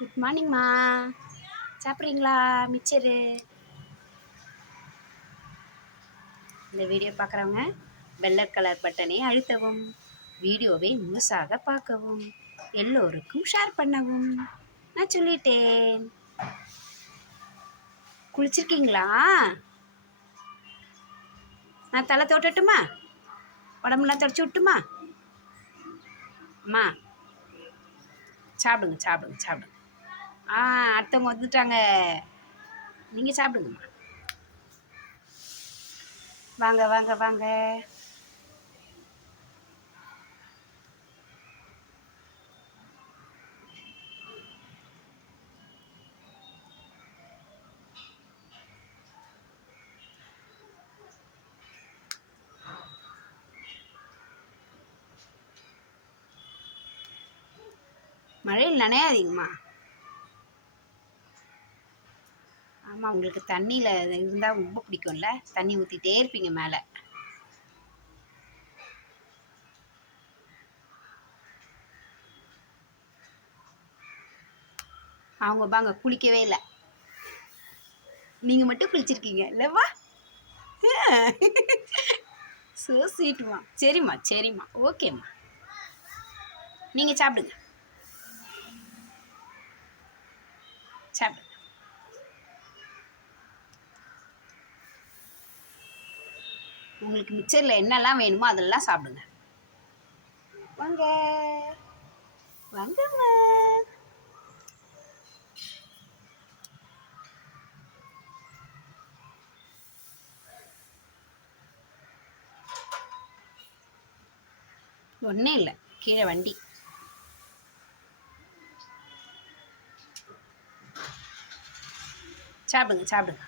Good மார்னிங்மா சாப்பிட்றீங்களா மிச்சரு? இந்த video பார்க்குறவங்க வெள்ளை கலர் பட்டனை அழுத்தவும் வீடியோவை முழுசாக பார்க்கவும் எல்லோருக்கும் ஷேர் பண்ணவும். நான் சொல்லிட்டேன். குளிச்சிருக்கீங்களா? நான் தலை தோட்டட்டுமா? உடம்புலாம் தொடச்சி விட்டுமா அம்மா சாப்பிடுங்க சாப்பிடுங்க சாப்பிடுங்க. ஆ அடுத்தவங்க வந்துட்டாங்க. நீங்கள் சாப்பிடுங்கம்மா வாங்க வாங்க வாங்க. மழையில் நனையாதீங்கம்மா. ஆமாம் உங்களுக்கு தண்ணியில் இருந்தால் ரொம்ப பிடிக்கும்ல? தண்ணி ஊற்றிட்டே இருப்பீங்க மேலே. அவங்க பாங்க குளிக்கவே இல்லை. நீங்கள் மட்டும் குளிச்சிருக்கீங்க இல்லைவா ஸோ ஸ்வீட்டுமா சரிம்மா சரிம்மா. ஓகேம்மா. நீங்கள் சாப்பிடுங்க. சாப்பிடுங்க உங்களுக்கு மிச்சரில் என்னெல்லாம் வேணுமோ அதெல்லாம் சாப்பிடுங்க. வாங்க. வாங்கம்மா. ஒன்றும் இல்லை கீழே வண்டி. சாப்பிடுங்க சாப்பிடுங்க.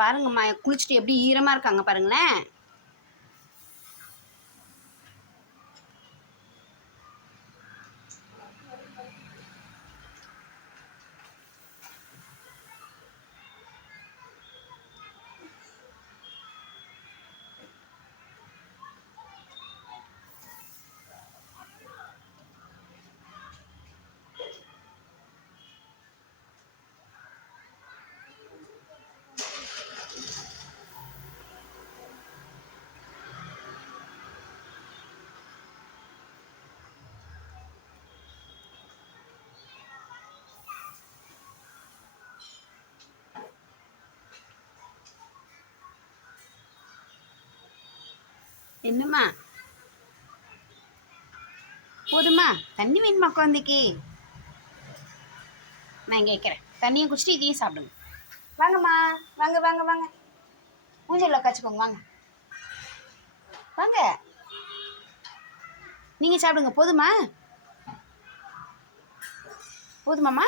பாருங்கம்மா குளிச்சுட்டு எப்படி ஈரமாக இருக்காங்க பாருங்களேன். என்னம்மா? போதுமா தண்ணி வேணுமா குழந்தைக்கு? நான் கேட்குறேன் தண்ணியை குடிச்சிட்டு இதையும் சாப்பிடுங்க. வாங்கம்மா. வாங்க வாங்க வாங்க. ஊஞ்சலில் உட்காச்சுக்கோங்க வாங்க. வாங்க. நீங்கள் சாப்பிடுங்க. போதுமா? போதுமாம்மா?